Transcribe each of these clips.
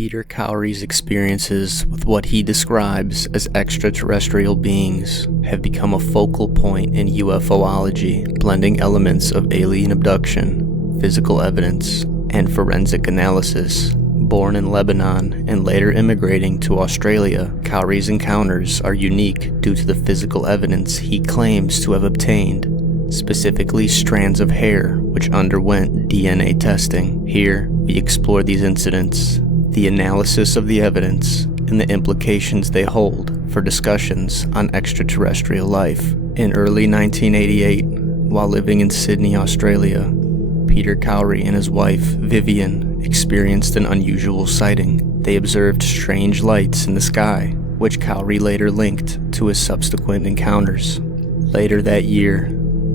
Peter Khoury's experiences with what he describes as extraterrestrial beings have become a focal point in UFOlogy, blending elements of alien abduction, physical evidence, and forensic analysis. Born in Lebanon and later immigrating to Australia, Khoury's encounters are unique due to the physical evidence he claims to have obtained, specifically strands of hair which underwent DNA testing. Here, we explore these incidents, the analysis of the evidence, and the implications they hold for discussions on extraterrestrial life. In early 1988, while living in Sydney, Australia, Peter Khoury and his wife, Vivian, experienced an unusual sighting. They observed strange lights in the sky, which Khoury later linked to his subsequent encounters. Later that year,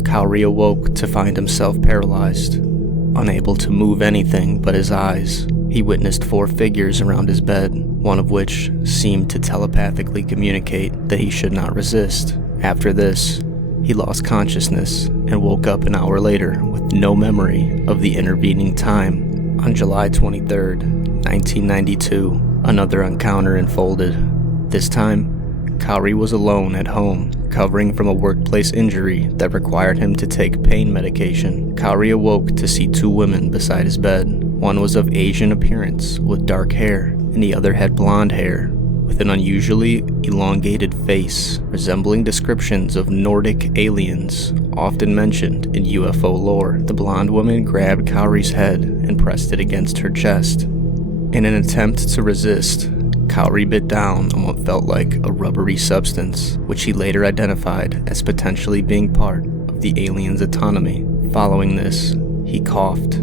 Khoury awoke to find himself paralyzed, unable to move anything but his eyes. He witnessed 4 figures around his bed, one of which seemed to telepathically communicate that he should not resist. After this, he lost consciousness and woke up an hour later with no memory of the intervening time. On July 23, 1992, another encounter unfolded. This time, Khoury was alone at home, recovering from a workplace injury that required him to take pain medication. Khoury awoke to see 2 women beside his bed. One was of Asian appearance with dark hair, and the other had blonde hair with an unusually elongated face, resembling descriptions of Nordic aliens often mentioned in UFO lore. The blonde woman grabbed Khoury's head and pressed it against her chest. In an attempt to resist, Khoury bit down on what felt like a rubbery substance, which he later identified as potentially being part of the alien's autonomy. Following this, he coughed,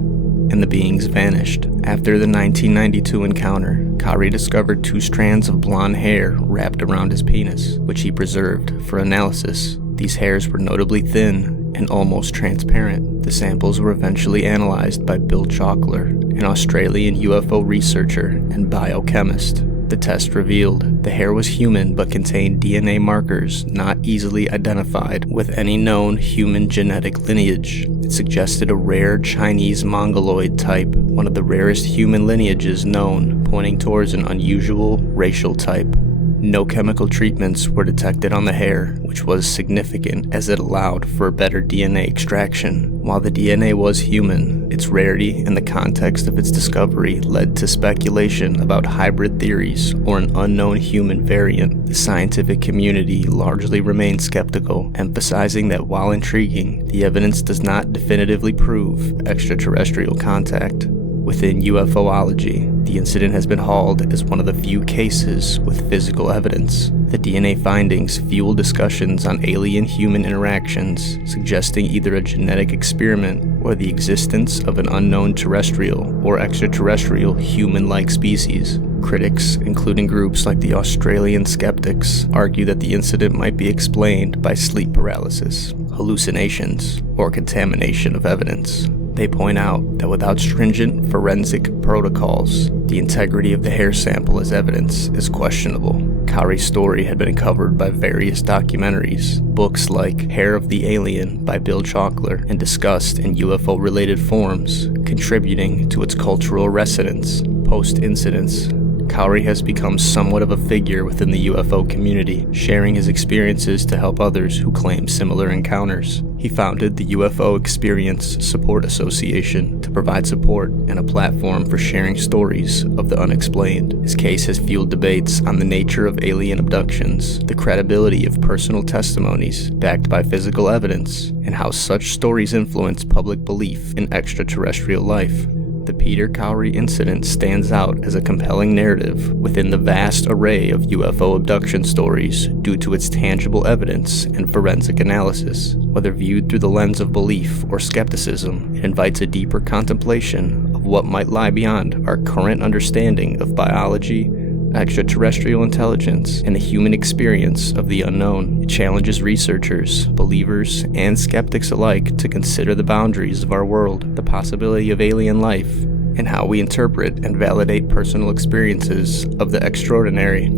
and the beings vanished. After the 1992 encounter, Khoury discovered 2 strands of blonde hair wrapped around his penis, which he preserved for analysis. These hairs were notably thin and almost transparent. The samples were eventually analyzed by Bill Chalker, an Australian UFO researcher and biochemist. The test revealed the hair was human but contained DNA markers not easily identified with any known human genetic lineage. It suggested a rare Chinese Mongoloid type, one of the rarest human lineages known, pointing towards an unusual racial type. No chemical treatments were detected on the hair, which was significant as it allowed for better DNA extraction. While the DNA was human, its rarity and the context of its discovery led to speculation about hybrid theories or an unknown human variant. The scientific community largely remained skeptical, emphasizing that while intriguing, the evidence does not definitively prove extraterrestrial contact. Within UFOlogy, the incident has been hailed as one of the few cases with physical evidence. The DNA findings fuel discussions on alien-human interactions, suggesting either a genetic experiment or the existence of an unknown terrestrial or extraterrestrial human-like species. Critics, including groups like the Australian skeptics, argue that the incident might be explained by sleep paralysis, hallucinations, or contamination of evidence. They point out that without stringent forensic protocols, the integrity of the hair sample as evidence is questionable. Khoury's story had been covered by various documentaries, books like Hair of the Alien by Bill Chalker, and discussed in UFO-related forums, contributing to its cultural resonance. Post-incidents, Khoury has become somewhat of a figure within the UFO community, sharing his experiences to help others who claim similar encounters. He founded the UFO Experience Support Association to provide support and a platform for sharing stories of the unexplained. His case has fueled debates on the nature of alien abductions, the credibility of personal testimonies backed by physical evidence, and how such stories influence public belief in extraterrestrial life. The Peter Khoury incident stands out as a compelling narrative within the vast array of UFO abduction stories due to its tangible evidence and forensic analysis. Whether viewed through the lens of belief or skepticism, it invites a deeper contemplation of what might lie beyond our current understanding of biology, extraterrestrial intelligence, and the human experience of the unknown. It challenges researchers, believers, and skeptics alike to consider the boundaries of our world, the possibility of alien life, and how we interpret and validate personal experiences of the extraordinary.